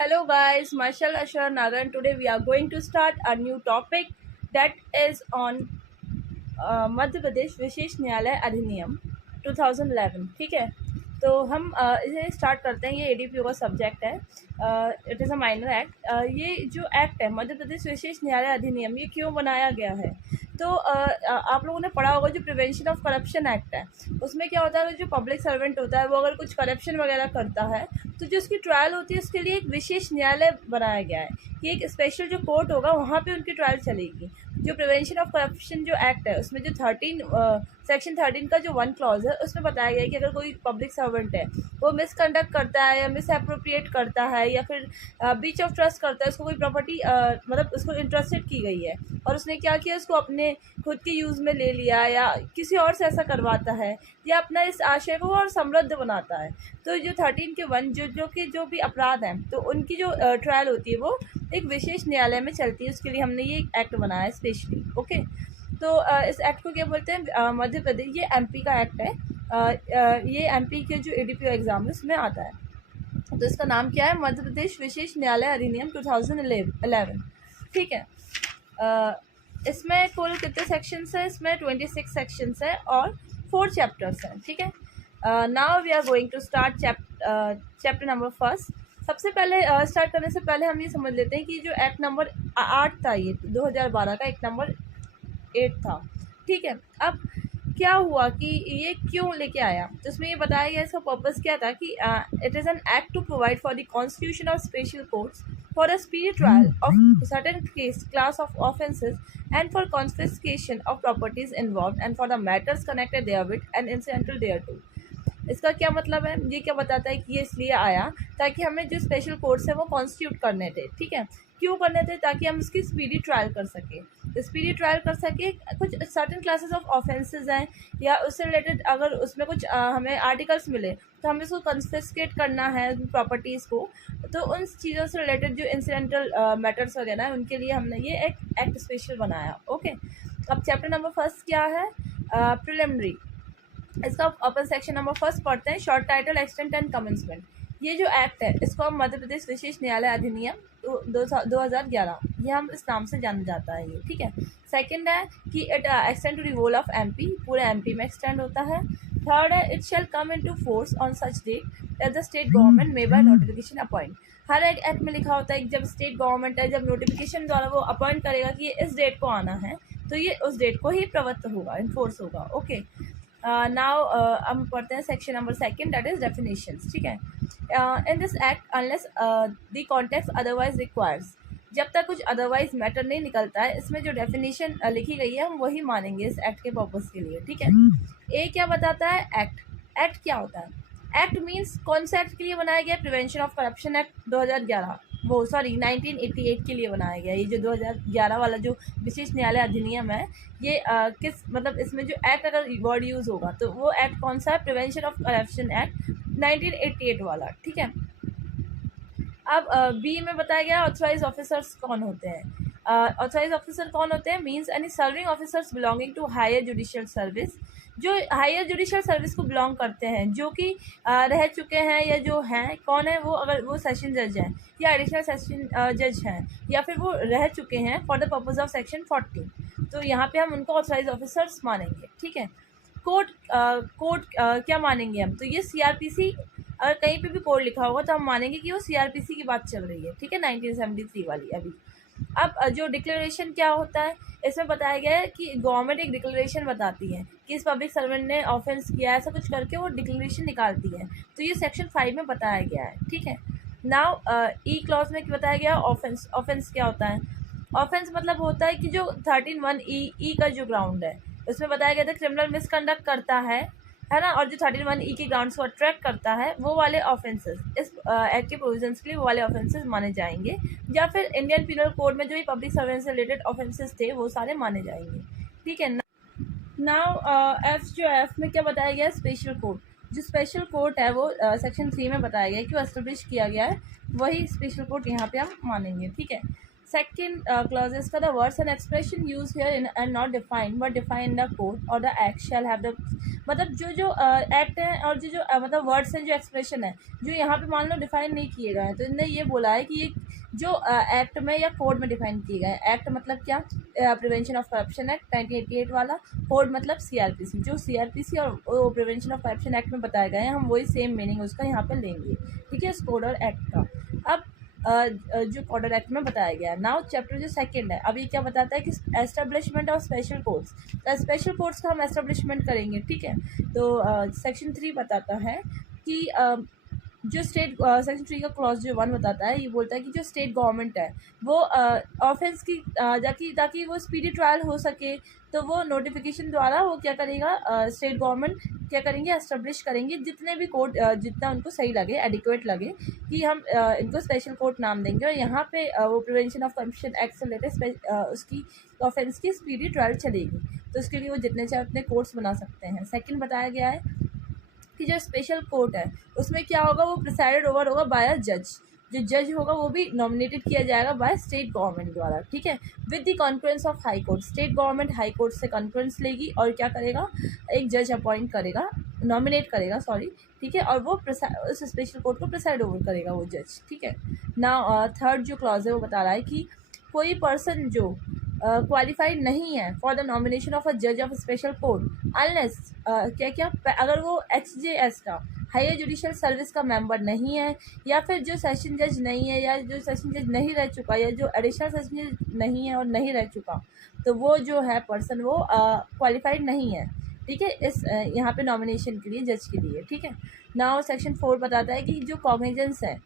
Hello guys, myself Ashar Nagar and today we are going to start a new topic that is on Madhya Pradesh विशेष न्यायालय अधिनियम 2011। ठीक है, तो हम इसे स्टार्ट करते हैं। ये एडीपीओ का सब्जेक्ट है। It is a minor act. ये जो एक्ट है मध्य प्रदेश विशेष न्यायालय अधिनियम, ये क्यों बनाया गया है? तो आप लोगों ने पढ़ा होगा जो प्रिवेंशन ऑफ करप्शन एक्ट है, उसमें क्या होता है, जो पब्लिक सर्वेंट होता है वो अगर कुछ करप्शन वगैरह करता है तो जो उसकी ट्रायल होती है उसके लिए एक विशेष न्यायालय बनाया गया है कि एक स्पेशल जो कोर्ट होगा वहाँ पे उनकी ट्रायल चलेगी। जो प्रिवेंशन ऑफ करप्शन जो एक्ट है उसमें जो सेक्शन 13 का जो 1 क्लॉज है उसमें बताया गया है कि अगर कोई पब्लिक सर्वेंट है वो मिसकंडक्ट करता है या मिस अप्रोप्रिएट करता है या फिर ब्रीच ऑफ ट्रस्ट करता है, उसको कोई प्रॉपर्टी मतलब उसको इंटरेस्टेड की गई है और उसने क्या किया, उसको अपने खुद के यूज़ में ले लिया या किसी और से ऐसा करवाता है या अपना इस आशय को और समृद्ध बनाता है, तो जो 13 के 1 जो भी अपराध हैं तो उनकी जो ट्रायल होती है वो एक विशेष न्यायालय में चलती है। उसके लिए हमने ये एक्ट बनाया है स्पेशली। ओके, तो इस एक्ट को क्या बोलते हैं? मध्य प्रदेश, ये एमपी का एक्ट है। ये एमपी के जो एडीपीओ एग्जाम है उसमें आता है। तो इसका नाम क्या है? मध्य प्रदेश विशेष न्यायालय अधिनियम 2011। ठीक है, इसमें कुल कितने सेक्शंस है? इसमें 26 सेक्शंस है और 4 चैप्टर्स हैं। ठीक है, now we are going to start chapter number first. सबसे पहले स्टार्ट करने से पहले हम ये समझ लेते हैं कि जो एक्ट नंबर 8 था, ये 2012 का एक्ट नंबर 8 था। ठीक है, अब क्या हुआ कि ये क्यों लेके आया, तो उसमें ये बताया गया इसका पर्पस क्या था कि it is an act to provide for the constitution of special courts for a speedy trial of certain class of offences and for confiscation of properties involved and for the matters connected therewith and incidental thereto। इसका क्या मतलब है? ये क्या बताता है कि ये इसलिए आया ताकि हमें जो स्पेशल कोर्ट्स है वो कॉन्स्टिट्यूट करने थे। ठीक है, क्यों करने थे? ताकि हम उसकी स्पीडी ट्रायल कर सकें। स्पीडी ट्रायल कर सके, कुछ सर्टेन क्लासेस ऑफ ऑफेंसेस हैं या उससे रिलेटेड अगर उसमें कुछ हमें आर्टिकल्स मिले तो हमें उसको कन्फिस्केट करना है प्रॉपर्टीज़ को, तो उन चीज़ों से रिलेटेड जो इंसिडेंटल मैटर्स वगैरह हैं उनके लिए हमने ये एक एक्ट स्पेशल बनाया। ओके, अब चैप्टर नंबर फर्स्ट क्या है? प्रिलिमिनरी। इसका अपन सेक्शन नंबर फर्स्ट पढ़ते हैं, short title, extent and commencement. ये जो एक्ट है इसको हम मध्य प्रदेश विशेष न्यायालय अधिनियम 2011, ये हम इस नाम से जाना जाता है ये। ठीक है, सेकंड है कि it extend to the whole of MP, पूरे एमपी में एक्सटेंड होता है। थर्ड है it shall come into force on such date as the state government may by notification appoint. हर एक एक्ट में लिखा होता है कि जब स्टेट गवर्नमेंट है, जब नोटिफिकेशन द्वारा वो अपॉइंट करेगा कि ये इस डेट को आना है तो ये उस डेट को ही प्रवृत्त होगा, इन्फोर्स होगा। ओके, नाउ हम पढ़ते हैं section number second, that is definitions. ठीक है, in this act unless the context otherwise requires, जब तक कुछ अदरवाइज मैटर नहीं निकलता है, इसमें जो डेफिनेशन लिखी गई है हम वही मानेंगे इस एक्ट के पर्पस के लिए। ठीक है, ए क्या बताता है? एक्ट। एक्ट क्या होता है? एक्ट मीन्स कौन से एक्ट के लिए बनाया गया? प्रिवेंशन ऑफ करप्शन एक्ट 2011, वो सॉरी 1988 के लिए बनाया गया। ये जो 2011 वाला जो विशेष न्यायालय अधिनियम है ये किस मतलब इसमें जो एक्ट अगर वर्ड यूज़ होगा तो वो एक्ट कौन सा है? प्रिवेंशन ऑफ करप्शन एक्ट 1988 वाला। ठीक है, अब बी में बताया गया ऑथराइज ऑफिसर्स कौन होते हैं। ऑथराइज ऑफिसर कौन होते हैं? Means any serving officers belonging to higher judicial service, जो हायर जुडिशियल सर्विस को बिलोंग करते हैं, जो कि रह चुके हैं या जो हैं, कौन है वो? अगर वो सेशन जज हैं या एडिशनल सेशन जज हैं या फिर वो रह चुके हैं for the purpose of section 40, तो यहाँ पे हम उनको ऑथराइज ऑफिसर्स मानेंगे। ठीक है, कोर्ट क्या मानेंगे हम? तो ये सीआरपीसी, अगर कहीं पे भी कोड लिखा होगा तो हम मानेंगे कि वो सीआरपीसी की बात चल रही है। ठीक है, 1973 वाली। अभी अब जो डिक्लेरेशन क्या होता है, इसमें बताया गया है कि गवर्नमेंट एक डिक्लेरेशन बताती है कि इस पब्लिक सर्वेंट ने ऑफेंस किया, ऐसा कुछ करके वो डिक्लेरेशन निकालती है, तो ये सेक्शन 5 में बताया गया है। ठीक है, नाउ ई क्लॉज में बताया गया ऑफेंस। ऑफेंस क्या होता है? ऑफेंस मतलब होता है कि जो 13(1) ई का जो ग्राउंड है उसमें बताया गया था क्रिमिनल मिसकंडक्ट करता है ना, और जो 13(1) ई के ग्राउंड्स को अट्रैक्ट करता है वो वाले ऑफेंसेस इस एक्ट के प्रोविजंस के लिए वो वाले ऑफेंसेस माने जाएंगे, या फिर इंडियन पिनल कोड में जो भी पब्लिक सर्वेंस से रिलेटेड ऑफेंसेस थे वो सारे माने जाएंगे। ठीक है, नाउ एफ में क्या बताया गया है? Special court. जो स्पेशल कोर्ट है वो सेक्शन 3 में बताया गया है कि वो एस्टेब्लिश किया गया है, वही स्पेशल कोर्ट यहाँ पे हम मानेंगे। ठीक है, सेकेंड क्लॉज इसका, the words and expression use here in and not defined but defined in the code और the act shall have the, मतलब जो जो एक्ट है और जो जो मतलब वर्ड्स हैं, जो एक्सप्रेशन है, जो यहाँ पे मान लो डिफाइन नहीं किए गए हैं, तो इनने ये बोला है कि ये जो एक्ट में या कोड में डिफाइन किए गए हैं। एक्ट मतलब क्या, प्रिवेंशन ऑफ करप्शन एक्ट 1988 वाला। कोड मतलब सीआरपीसी, जो सीआरपीसी और प्रिवेंशन ऑफ करप्शन एक्ट में बताए गए हैं, हम वही सेम मीनिंग उसका यहाँ पे लेंगे, ठीक है, इस कोड और एक्ट का। अब जो कोड और एक्ट में बताया गया है। नाउ चैप्टर जो सेकंड है, अब ये क्या बताता है कि एस्टेब्लिशमेंट ऑफ स्पेशल कोर्ट्स, तो स्पेशल कोर्ट्स का हम एस्टेब्लिशमेंट करेंगे, ठीक है। तो सेक्शन 3 बताता है कि जो स्टेट, सेक्शन 3 का क्लॉज जो 1 बताता है, ये बोलता है कि जो स्टेट गवर्नमेंट है वो ऑफेंस की ताकि वो स्पीडी ट्रायल हो सके, तो वो नोटिफिकेशन द्वारा वो क्या करेगा, स्टेट गवर्नमेंट क्या करेंगे, एस्टेब्लिश करेंगे जितने भी कोर्ट, जितना उनको सही लगे, एडिक्वेट लगे, कि हम इनको स्पेशल कोर्ट नाम देंगे, और यहाँ पे वो प्रिवेंशन ऑफ करप्शन एक्ट से रिलेटेड उसकी ऑफेंस की स्पीडी ट्रायल चलेगी, तो उसके लिए वो जितने चाहे उतने कोर्ट्स बना सकते हैं। सेकंड बताया गया है कि जो स्पेशल कोर्ट है उसमें क्या होगा, वो प्रिसाइडेड ओवर होगा बाय अ जज, जो जज होगा वो भी नॉमिनेटेड किया जाएगा बाय स्टेट गवर्नमेंट द्वारा, ठीक है, with the conference of high court. State government high court से कॉन्फ्रेंस लेगी और क्या करेगा, एक जज अपॉइंट करेगा, नॉमिनेट करेगा, सॉरी, ठीक है, और वो उस स्पेशल कोर्ट को प्रिसाइड ओवर करेगा वो जज, ठीक है ना। थर्ड जो क्लॉज है वो बता रहा है कि कोई पर्सन जो क्वालिफाइड नहीं है for the nomination of a जज ऑफ स्पेशल कोर्ट अनलेस क्या क्या, अगर वो HJS का, हायर जुडिशियल सर्विस का मेंबर नहीं है, या फिर जो सेशन जज नहीं है, या जो सेशन जज नहीं रह चुका, या जो एडिशनल सेशन जज नहीं है और नहीं रह चुका, तो वो जो है पर्सन वो क्वालिफाइड नहीं है, ठीक है, इस यहाँ पे नॉमिनेशन के लिए, जज के लिए, ठीक है। नाउ सेक्शन 4 बताता है कि जो कॉग्निजेंस है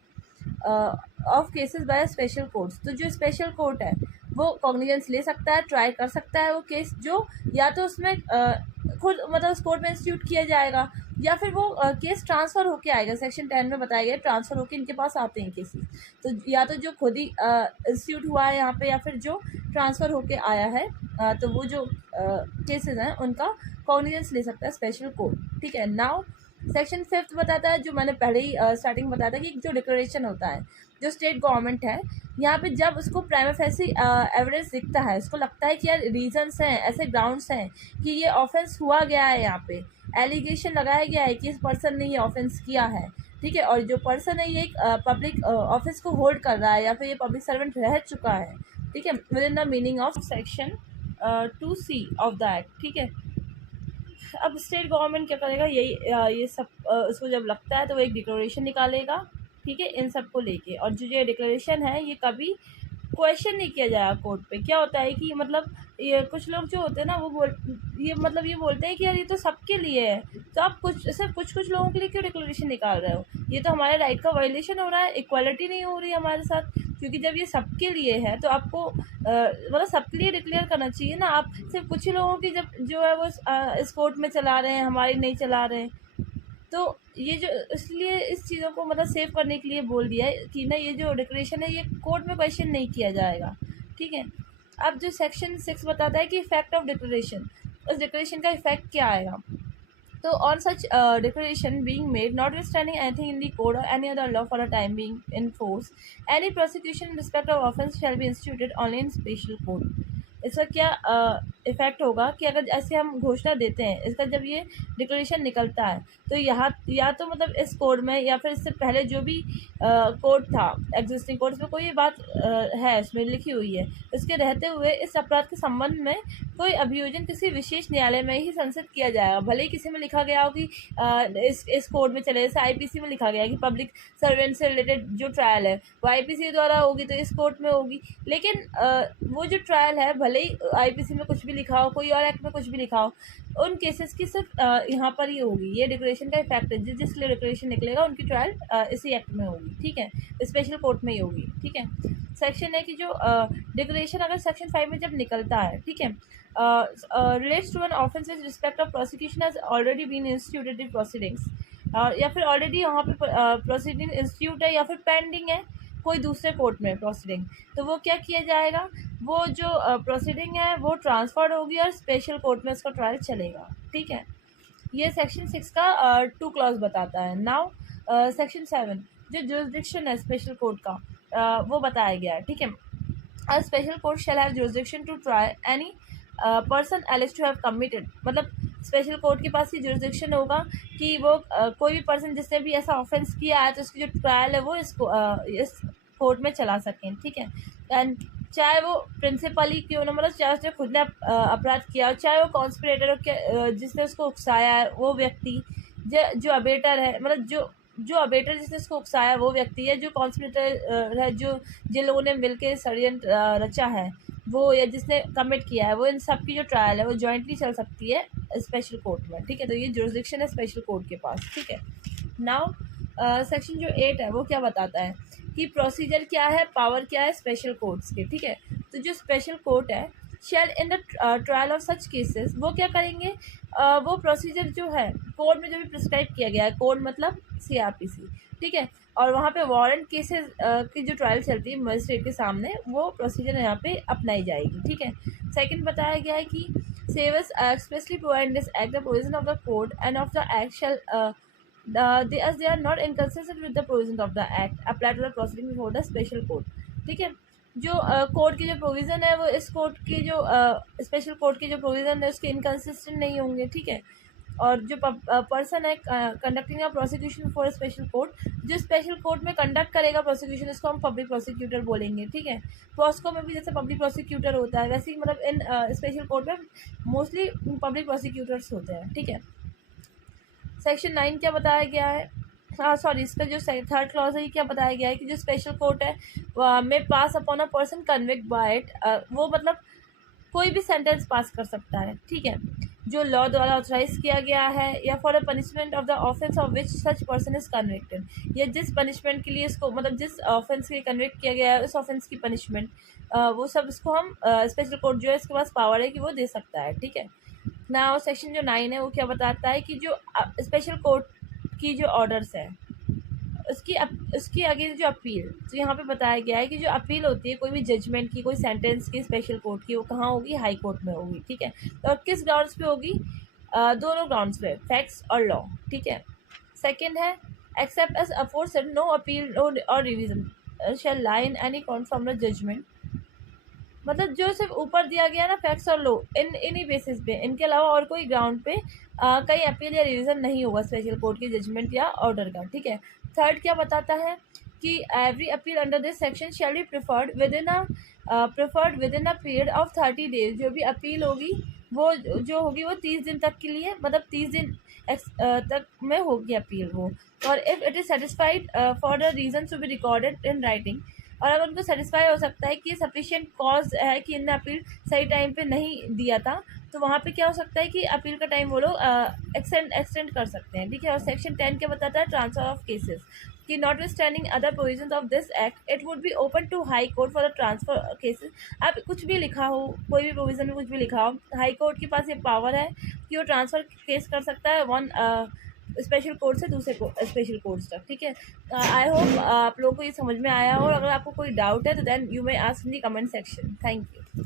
of cases by special courts, तो जो स्पेशल कोर्ट है वो कॉग्निजेंस ले सकता है, ट्राई कर सकता है वो केस, जो या तो उसमें खुद मतलब उस कोर्ट में इंस्टीट्यूट किया जाएगा, या फिर वो केस ट्रांसफ़र होके आएगा। सेक्शन 10 में बताया गया ट्रांसफ़र होके इनके पास आते हैं केसेस, तो या तो जो खुद ही इंस्टीट्यूट हुआ है यहाँ पे, या फिर जो ट्रांसफ़र होके आया है, तो वो जो केसेस हैं उनका कॉग्निजेंस ले सकता है स्पेशल कोर्ट, ठीक है। नाउ सेक्शन 5 बताता है, जो मैंने पहले ही स्टार्टिंग बताया था, कि जो डिक्लेरेशन होता है, जो स्टेट गवर्नमेंट है, यहाँ पे जब उसको प्राइमा फेसी एविडेंस दिखता है, उसको लगता है कि यार रीजंस हैं, ऐसे ग्राउंड्स हैं कि ये ऑफेंस हुआ गया है, यहाँ पे एलिगेशन लगाया गया है कि इस पर्सन ने ये ऑफेंस किया है, ठीक है, और जो पर्सन है ये एक पब्लिक ऑफिस को होल्ड कर रहा है, या फिर ये पब्लिक सर्वेंट रह चुका है, ठीक है, with in the meaning of section 2C of the act, ठीक है। अब स्टेट गवर्नमेंट क्या करेगा, ये सब उसको जब लगता है तो वो एक डिक्लेरेशन निकालेगा, ठीक है, इन सब को लेके, और जो ये डिक्लेरेशन है ये कभी क्वेश्चन नहीं किया जाएगा कोर्ट पे। क्या होता है कि मतलब ये कुछ लोग जो होते हैं ना, वो ये बोलते हैं कि यार ये तो सबके लिए है, तो आप सिर्फ कुछ लोगों के लिए क्यों डिक्लेरेशन निकाल रहे हो, ये तो हमारे राइट का वायलेशन हो रहा है, इक्वालिटी नहीं हो रही है हमारे साथ, क्योंकि जब ये सबके लिए है तो आपको मतलब सबके लिए डिक्लेयर करना चाहिए ना। आप सिर्फ कुछ ही लोगों की जब जो है वो इस कोर्ट में चला रहे हैं, हमारी नहीं चला रहे हैं, तो ये जो इसलिए इस चीज़ों को मतलब सेव करने के लिए बोल दिया है कि ना ये जो डिक्लेरेशन है ये कोर्ट में क्वेश्चन नहीं किया जाएगा, ठीक है। अब जो सेक्शन 6 बताता है कि इफेक्ट ऑफ डिक्लेरेशन, उस डिक्लेरेशन का इफेक्ट क्या आएगा, तो on such declaration being made, notwithstanding anything in the code or any other law for a time being in force, any prosecution in respect of offence shall be instituted only in special court। इसका क्या effect होगा कि अगर ऐसे हम घोषणा देते हैं, इसका जब ये डिक्लेरेशन निकलता है, तो यहाँ या तो मतलब इस कोड में या फिर इससे पहले जो भी कोड था एग्जिस्टिंग कोड में कोई बात है इसमें लिखी हुई है, इसके रहते हुए इस अपराध के संबंध में कोई अभियोजन किसी विशेष न्यायालय में ही संसद किया जाएगा। भले ही किसी में लिखा गया हो कि इस कोड में चले, जैसे IPC में लिखा गया है कि पब्लिक सर्वेंट से रिलेटेड जो ट्रायल है वो IPC द्वारा होगी, तो इस कोर्ट में होगी, लेकिन वो जो ट्रायल है भले ही IPC में कुछ भी लिखा हो, कोई और एक्ट में कुछ भी लिखा हो, उन केसेस की सिर्फ यहाँ पर ही होगी। ये डिक्लेरेशन का इफेक्ट है, जिस लिए डिक्लेरेशन निकलेगा उनकी ट्रायल इसी एक्ट में होगी, ठीक है, स्पेशल कोर्ट में ही होगी, ठीक है। सेक्शन है कि जो डिक्लेरेशन अगर सेक्शन 5 में जब निकलता है, ठीक है, relates to an offence with respect of prosecution has already been instituted in proceedings, या फिर ऑलरेडी यहाँ पे प्रोसीडिंग इंस्टीट्यूट है या फिर पेंडिंग है कोई दूसरे कोर्ट में प्रोसीडिंग, तो वो क्या किया जाएगा, वो जो प्रोसीडिंग है वो ट्रांसफर्ड होगी और स्पेशल कोर्ट में उसका ट्रायल चलेगा, ठीक है। ये सेक्शन 6 का 2 क्लॉज बताता है। नाउ सेक्शन 7 जो जुरिसडिक्शन है स्पेशल कोर्ट का वो बताया गया है, ठीक है। A special court shall have jurisdiction to try any person alleged to have committed, मतलब स्पेशल कोर्ट के पास ही जुरिस्डिक्शन होगा कि वो कोई भी पर्सन जिसने भी ऐसा ऑफेंस किया है तो उसकी जो ट्रायल है वो इस कोर्ट में चला सकें, ठीक है। एंड चाहे वो प्रिंसिपल ही क्यों ना, मतलब चाहे उसने खुद ने अपराध किया हो, चाहे वो कॉन्स्पिरेटर हो जिसने उसको उकसाया है वो व्यक्ति, जो अबेटर है, मतलब जो अबेटर जिसने उसको उकसाया वो व्यक्ति है, जो कॉन्स्पिरेटर है, जो जिन लोगों ने मिलकर षड्यंत्र रचा है वो, या जिसने कमिट किया है वो, इन सब की जो ट्रायल है वो जॉइंटली चल सकती है स्पेशल कोर्ट में, ठीक है। तो ये जुरिस्डिक्शन है स्पेशल कोर्ट के पास, ठीक है। नाउ सेक्शन जो 8 है वो क्या बताता है कि प्रोसीजर क्या है, पावर क्या है स्पेशल कोर्ट्स के, ठीक है। तो जो स्पेशल कोर्ट है shall in the trial of such cases, वो क्या करेंगे, वो प्रोसीजर जो है कोर्ट में जो भी प्रिस्क्राइब किया गया है, कोर्ट मतलब CRPC, ठीक है, और वहाँ पे वारंट केसेस की जो ट्रायल चलती है मजिस्ट्रेट के सामने, वो प्रोसीजर यहाँ पे अपनाई जाएगी, ठीक है। सेकंड बताया गया है कि सेवर्स expressly provide this act the provision of the code and of the act shall they are not inconsistent with the provisions of the act apply to the proceeding before the special court, ठीक है। जो court की जो provision है वो इस court की जो स्पेशल कोर्ट की जो प्रोविज़न है उसके इनकन्सिस्टेंट नहीं होंगे, ठीक है। और जो पर्सन है conducting a prosecution for special court, जो स्पेशल कोर्ट में कंडक्ट करेगा प्रोसिक्यूशन, इसको हम पब्लिक प्रोसिक्यूटर बोलेंगे, ठीक है। पॉस्को में भी जैसे पब्लिक प्रोसिक्यूटर होता है वैसे ही मतलब इन स्पेशल कोर्ट में मोस्टली पब्लिक प्रोसिक्यूटर्स होते हैं, ठीक है। सेक्शन 9 क्या बताया गया है, सॉरी इसका जो थर्ड क्लॉज है ये क्या बताया गया है कि जो स्पेशल कोर्ट है में pass upon a person convict by it, वो मतलब कोई भी सेंटेंस पास कर सकता है, ठीक है, जो लॉ द्वारा ऑथराइज किया गया है, या for a punishment of the offence of which such person is convicted, या जिस पनिशमेंट के लिए इसको मतलब जिस ऑफेंस के लिए कन्विक्ट किया गया है उस ऑफेंस की पनिशमेंट, वो सब इसको हम स्पेशल कोर्ट जो है इसके पास पावर है कि वो दे सकता है, ठीक है। नाउ सेक्शन जो 9 है वो क्या बताता है कि जो स्पेशल कोर्ट की जो ऑर्डर्स है उसकी अगेंस्ट जो अपील, तो यहाँ पे बताया गया है कि जो अपील होती है कोई भी जजमेंट की, कोई सेंटेंस की स्पेशल कोर्ट की, वो कहाँ होगी, हाई कोर्ट में होगी, ठीक है। और किस ग्राउंड्स पे होगी, दोनों ग्राउंड्स पे, फैक्ट्स और लॉ, ठीक है। सेकंड है except as aforesaid no appeal और revision shall lie in any court from the judgement, मतलब जो सिर्फ ऊपर दिया गया ना फैक्ट्स और लो, इन्हीं बेसिस पे, इनके अलावा और कोई ग्राउंड पे कहीं अपील या रिवीजन नहीं होगा स्पेशल कोर्ट की जजमेंट या ऑर्डर का, ठीक है। थर्ड क्या बताता है कि every appeal under this section shall be preferred with in a period of 30 days, जो भी अपील होगी वो जो होगी वो 30 दिन तक के लिए, मतलब 30 दिन तक में होगी अपील वो, और if it is satisfied for the reason to be recorded in writing, और अगर उनको सेटिस्फाई हो सकता है कि सफिशिएंट कॉज है कि इनने अपील सही टाइम पे नहीं दिया था, तो वहाँ पे क्या हो सकता है कि अपील का टाइम वो लोग एक्सटेंड कर सकते हैं, ठीक है। और सेक्शन 10 क्या बताता है, ट्रांसफर ऑफ केसेस, कि notwithstanding other provisions of this act it would be open to high court for the transfer cases. अब कुछ भी लिखा हो, कोई भी प्रोविजन में कुछ भी लिखा हो, हाई कोर्ट के पास ये पावर है कि वो ट्रांसफ़र केस कर सकता है वन स्पेशल कोर्ट से दूसरे स्पेशल कोर्ट तक, ठीक है। आई होप आप लोगों को ये समझ में आया हो, और अगर आपको कोई डाउट है तो then you may ask in the comment section. Thank you.